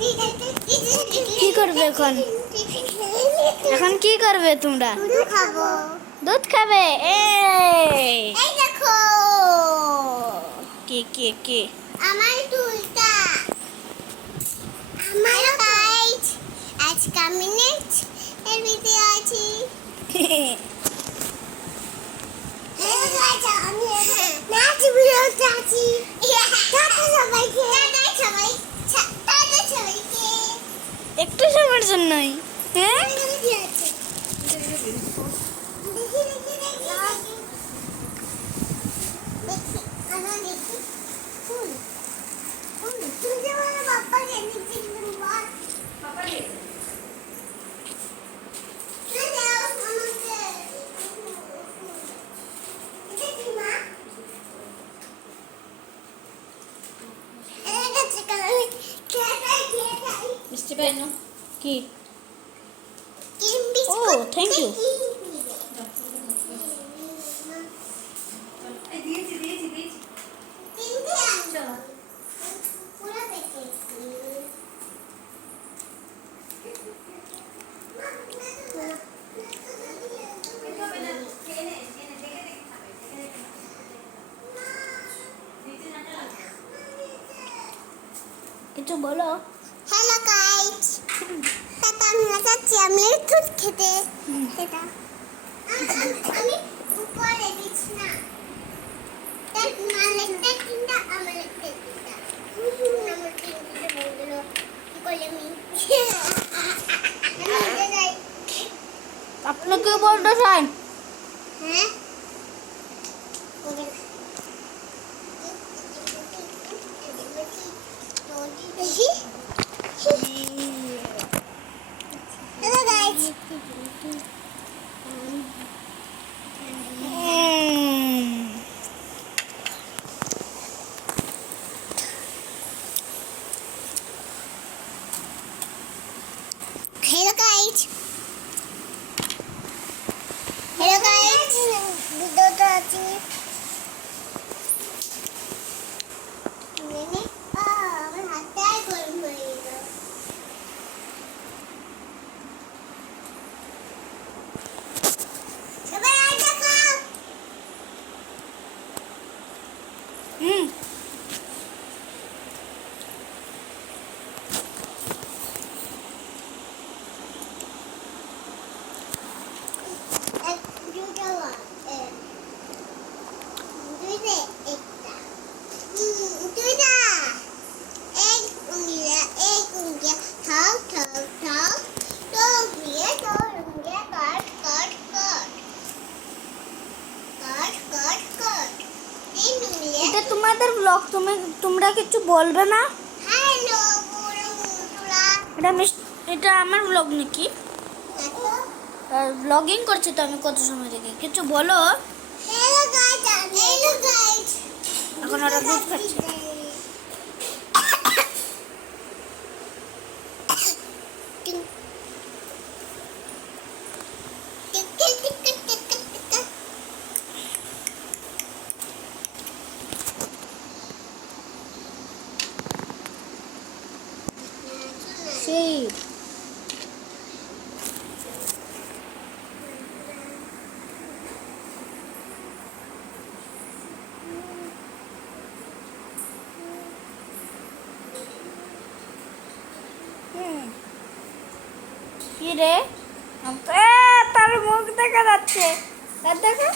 কি করবে এখন? এখন কি করবে তোমরা? দুধ খাবে। এই দেখো কে আমার দুধটা আমার গাইস আজকে আমি নেক্সট এর ভিডিও আছি। হ্যালো গাইস আমি নেক্সট ভিডিওতে আছি। টাটা সবাইকে। টাটা সবাইকে। একটু সময়ের জন্যই। হ্যাঁ মিষ্টি পাই না কি? ও থ্যাংক ইউ। কিছু বলো। হ্যালো গাইস এটা আমি যাচ্ছি আমি দুধ খেতে। এটা আমি উপরে বিছনা এক মালিকটা কিনা আমার একটা কিনা আমার তিনটে বললো কি করলে আমি আপনাকে বলতে চাই। হ্যাঁ Hello guys. Hello guys. Hello guys. Video to achi. Nene, আমার হাতটা গরম হয়ে গেল। সবাই আটা খাও। এক দুটো দুইটা একটা দুইটা এক উঙ্গিয়া থাক থাক থাক তো উঙ্গিয়া কাট কাট কাট কাট কাট তিন উঙ্গিয়া। এটা তোমাদের ব্লগ, তোমরা কিছু বলবে না? হ্যালো বন্ধুরা এটা আমার ব্লগ নাকি? দেখো ব্লগিং করছি তো আমি কত সময় থেকে। কিছু বলো। হ্যালো গাইস এখন ওরা দুধ খাচ্ছে। সেই কি রে? তার মুখ দেখা যাচ্ছে। দেখো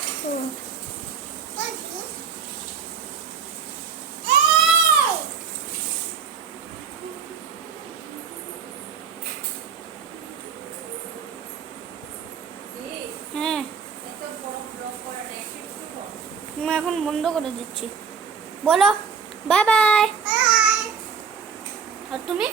হ্যাঁ আমি এখন বন্ধ করে দিচ্ছি। বলো বাই বাই। আর তুমি?